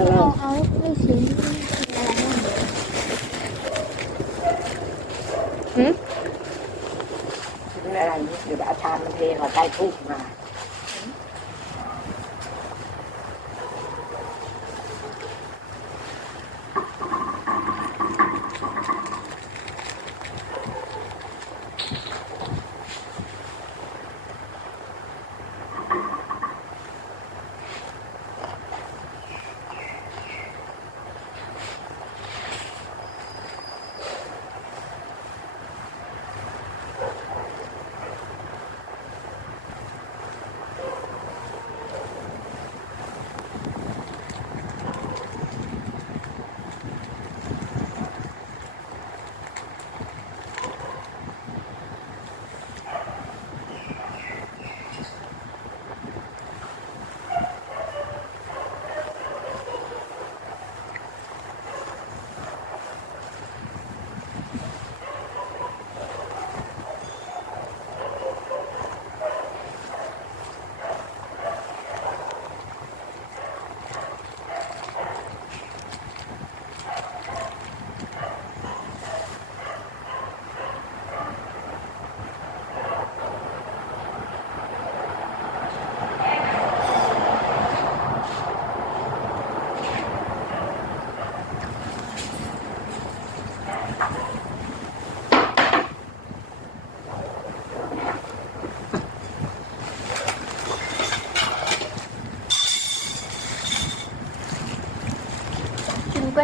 อเอาร่อยเอาไม่ชิ้นอะไรนั่นหืมกินอะไรนี่เดี๋ยวเอาชามมันเทมาใต้ทุกมา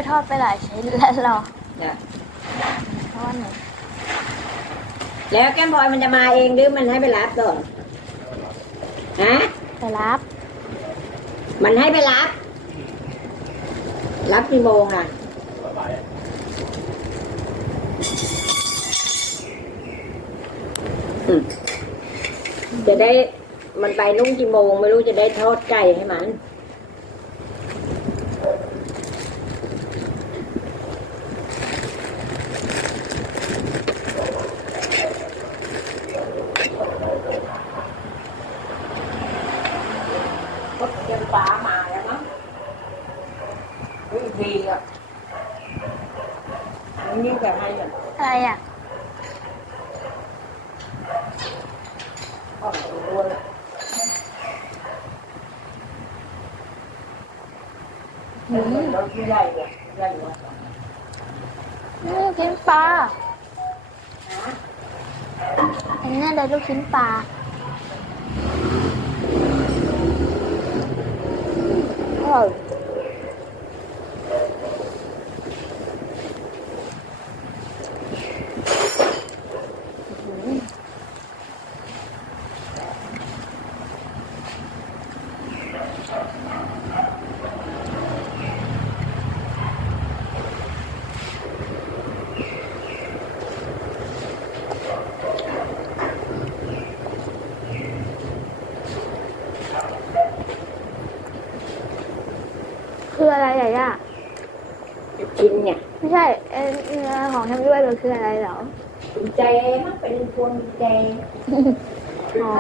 ทอดไปหลายชิ้นแล้วเหรอเนี่ยเพราะว่าหนูแล้วแก้มบอยมันจะมาเองหรือมันให้ไปรับก่อนฮะไปรับ มันให้ไปรับ รับกี่โมงอะอืมจะได้มันไปนุ่งกี่โมงไม่รู้จะได้ทอดไก่ให้มัน รถเดินฟ้ามาแล้วมั้งวิ่งทีอะ อันนี้แบบให้เหมือนอะไรอะอ่อนตัวเลยหืมรถที่ใหญ่เลยใหญ่เลยนี่ลูกชิ้นปลานะอันนี้เลยลูกชิ้นปลาอร่อยคืออะไรอะย่า กินเนี่ย ไม่ใช่เอ่อเนื้อของทำด้วยมันคืออะไรเหรอ กุญแจมันเป็นพวงกุญแจ อ๋อ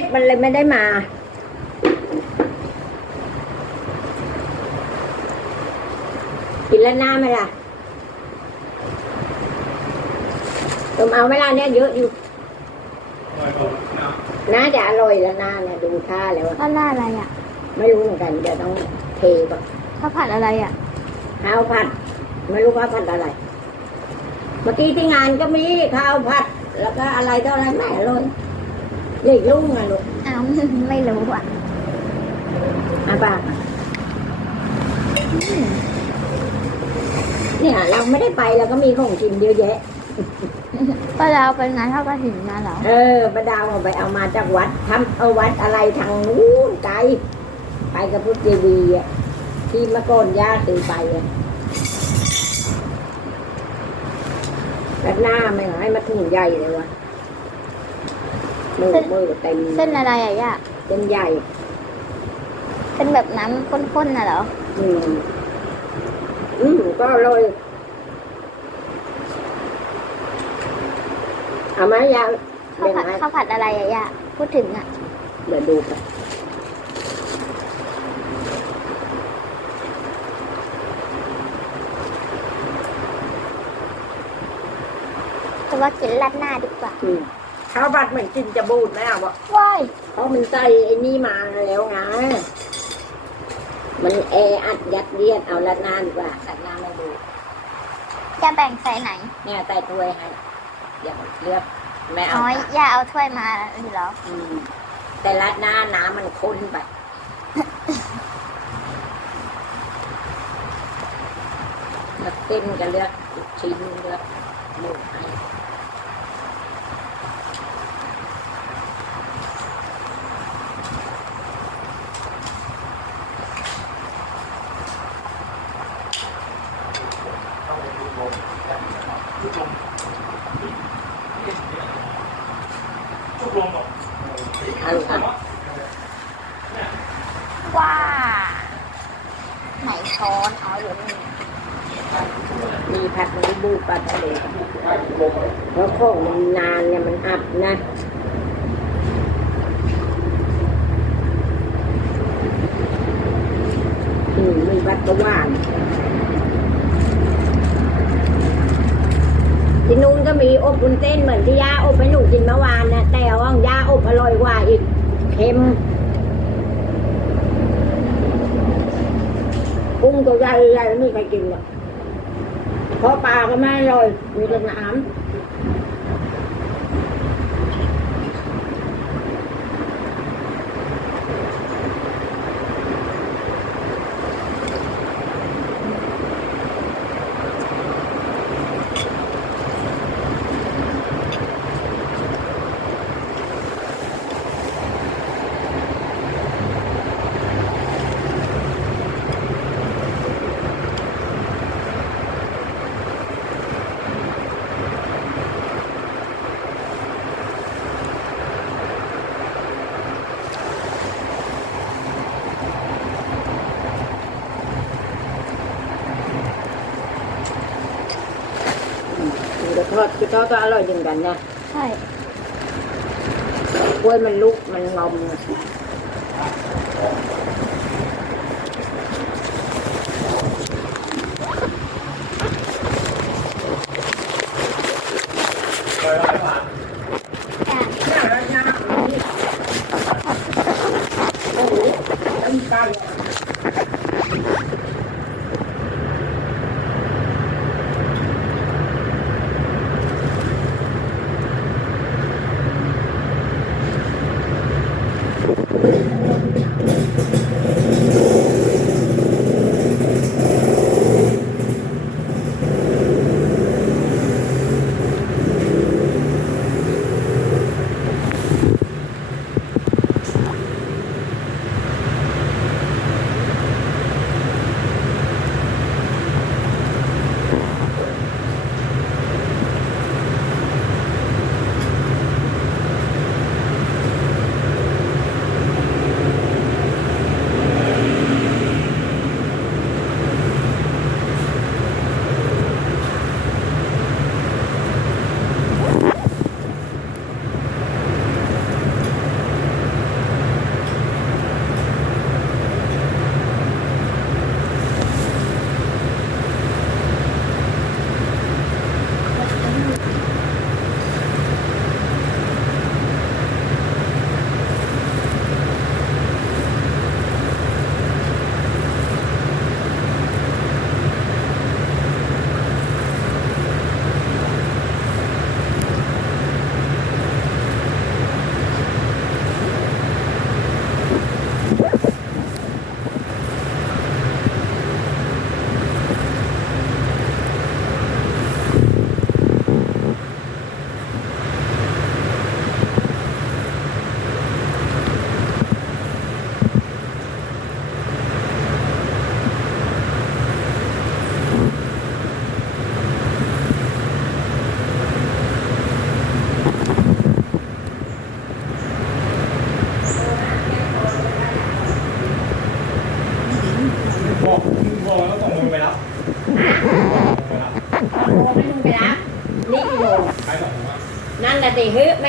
มมันขาดเจ็บมันเลยไม่ได้มา กินแล้วหน้าไหมล่ะต้มเอาเวลาเนี้ยเยอะอยู่น่าจะอร่อยแล้วหน้าเนี่ยดูท่าแล้วอะข้าวหน้าอะไรอะไม่รู้เหมือนกันเดี๋ยวต้องเทก่อนข้าวผัดอะไรอะข้าวผัด ไม่รู้ว่าผัดอะไร เมื่อกี้ที่งานก็มีข้าวผัด แล้วก็อะไรก็อะไรแม่เลย เด็กลุงอะลูกอ้าวไม่รู้อะอะป่ะเนี่ยเราไม่ได้ไปเราก็มีของกินเยอะแยะก็เราเป็นงานทอดกระถิ่นมาเหรอ เออประดาวเอาไปเอามาจากวัดทำเอาวัดอะไรทางนู้นไกล ไปกับพุทธเจดีย์อะที่มื่อก่อนย่าเคยไปอะแล้วหน้าไม่ให้มาถุงใหญ่เลยวะ มือมือเต็มเส้นอะไรอะย่าเป็นใหญ่เป็นแบบน้ำข้นๆน่ะเหรอ อืมอืมก็อร่อยเอาไหมยาวข้าวเดี๋ยวผัดไหมข้าวผัดอะไรอะย่าพูดถึงอะเดี๋ยวดูกันแต่ว่ากินราดหน้าดีกว่า อืม ข้าวผัดเหมือนกินจะบูดแล้วอะว้ายเพราะมันใส่ไอ้นี่มาแล้วไงมันแออัดยัดเยียดเอาละนานดีกว่าสักนานไม่ดูจะแบ่งใส่ไหนเนี่ยใส่ถ้วยให้เดี๋ยวเลือกไม่เอาน้อยค่ะย่าเอาถ้วยมาหรือเหรออืมแต่ละหน้าน้ำมันข้นไปเลือกเส้นก็เลือกชิ้นเลือกหมูให้ เอาลูกอะ ว้าไหนช้อนอ๋ออยู่นี่ มีผัดหมูบูปลาทะเลเพราะของมันนานเนี่ยมันอับนะ อืมมีวัดกระว่านที่นู้นก็มีอบบุญเต้นเหมือนที่ย่าอบให้หนูกินเมื่อวานนะแต่ว่าของย่าอบอร่อยกว่าอีกเค็มกุ้งตัวใหญ่ใหญ่ไม่มีใครกินหรอกเพราะปลาก็ไม่อร่อยมีแต่น้ำ กระทอด กระทอดก็อร่อยเหมือนกันนะ ใช่ กล้วยมันลุกมันงอมนะ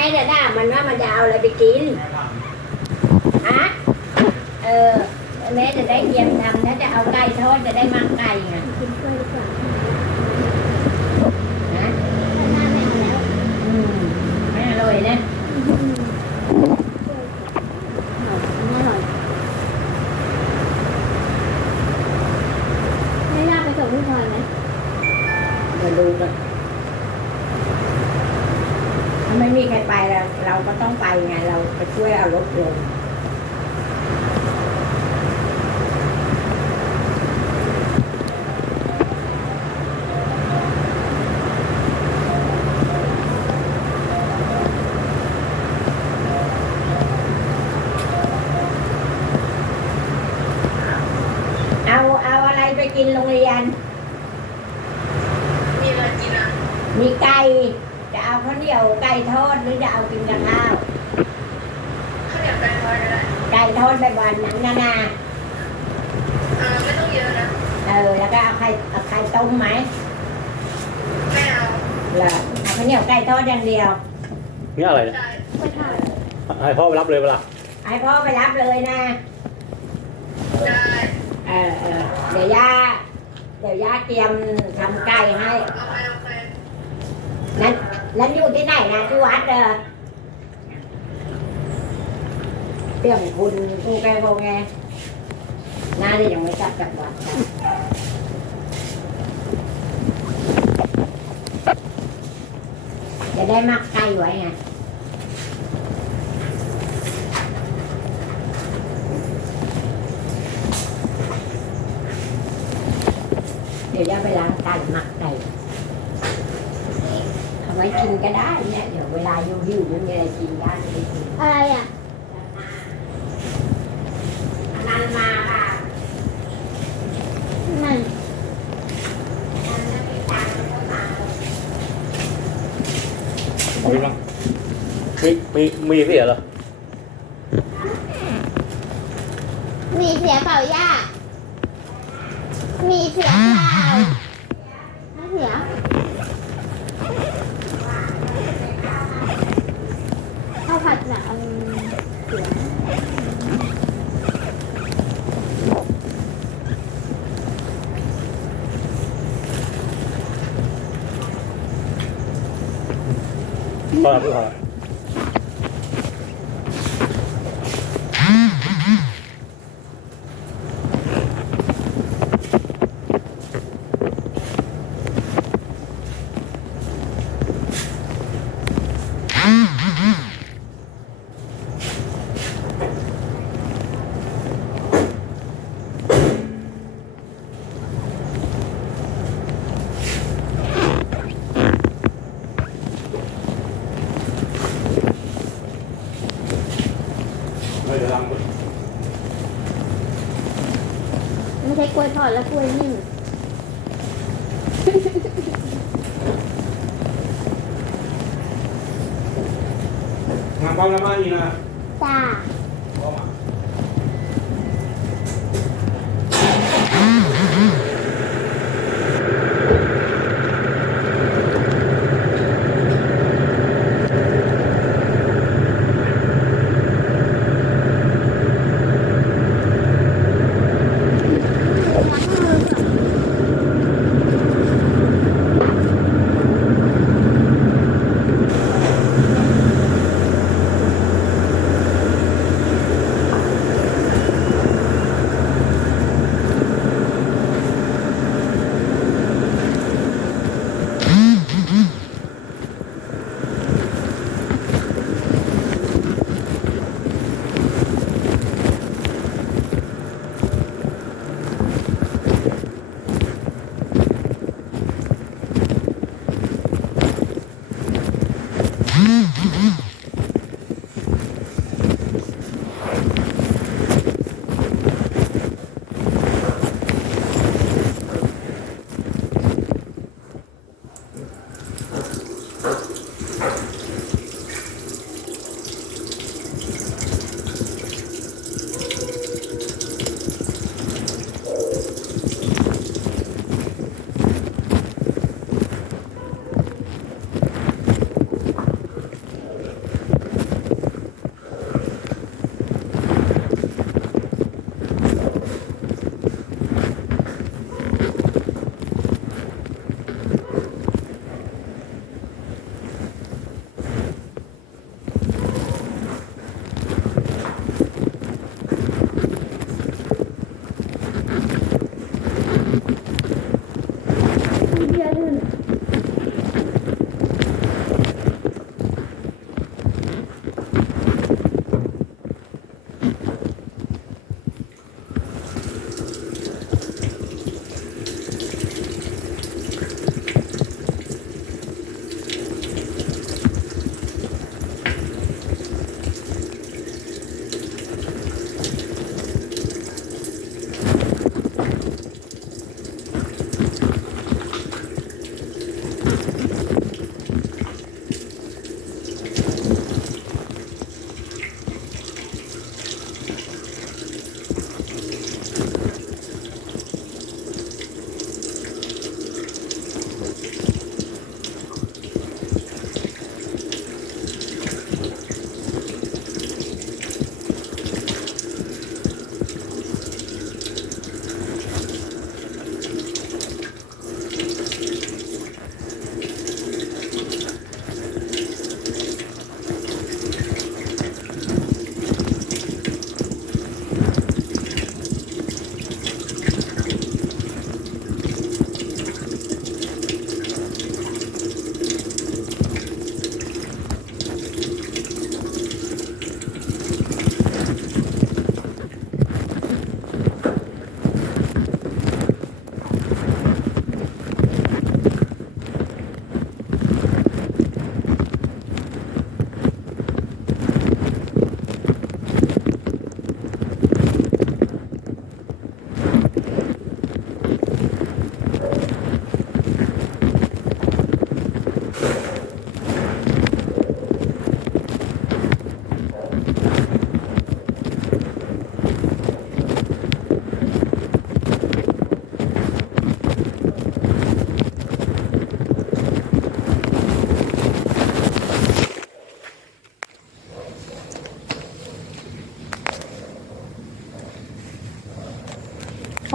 แม่จะด่ามันว่ามันจะเอาอะไรไปกินฮะเออแม่จะได้เตรียมทำถ้าจะเอาไก่ทอดจะได้มักไก่ไง กินกล้วยดีกว่า นะ ถ้าหน้าไม่เอาแล้ว อืมไม่อร่อยนะ ไม่อร่อยไม่ยากไปส่งพี่พลอยไหม เดี๋ยวดูกันถ้าไม่มีใครไปเราเราก็ต้องไปไง เราไปช่วยเอารถลง เอาเอาอะไรไป กินโรงเรียน มีอะไรกินอะมีไก่ จะเอาข้าวเหนียวไก่ทอดหรือจะเอากินกับข้าว ข้าวเหนียวไก่ทอดก็ได้ไก่ทอดแบบวันนั้นนะนะเออไม่ต้องเยอะนะ เออ แล้วก็เอาไข่เอาไข่ต้มไหมไม่เอาเหรอเอาข้าวเหนียวไก่ทอดอย่างเดียว นี่อะไรเนี่ยได้ไปทานให้พ่อไปรับเลยเปะล่าให้พ่อไปรับเลยนะ ได้ เออเออเดี๋ยวย่าเดี๋ยวย่าเตรียมทำไก่ให้โอเคโอเคนั้นนั้นอยู่ที่ไหนนะที่วัดเออเรื่องคุณกูแกโกแงน่าจะยังไม่กลับจากวัดนะจะได้มักไก่ไว้ไง ดี๋ยวย่าไปล้างไก่หมักไก่เอาไว้กินก็ได้เนี่ยเดี๋ยวเวลาหิวหิวๆไม่มีอะไรกินย่าจะได้กินอะไรอะอันนั้นมาค่ะมันเอาไปบ้างมีมีมีเสียเหรอมีเสียเปล่าย่า มีเสียเปล่าไม่เสียข้าวผัดน่ะอืมเสียพ่อรับพี่พอไม่จะทำ ไม่ใช่กล้วยทอ ดแล้วกล้วยนิ่มงานความละบ้านนี่นะจ้าพ่อมา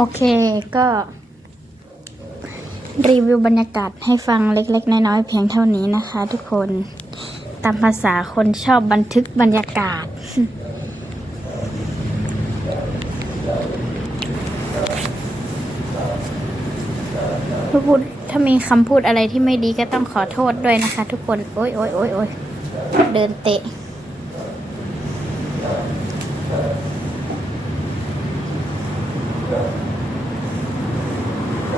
โอเคก็ รีวิวบรรยากาศให้ฟังเล็กๆ น้อยๆเพียงเท่านี้นะคะ ทุกคนตามภาษาคนชอบบันทึกบรรยากาศถ้าพูดถ้ามีคำพูดอะไรที่ไม่ดีก็ต้องขอโทษด้วยนะคะ ทุกคน โอ๊ยโอ๊ยโอ๊ยโอ๊ยเดินเตะ โ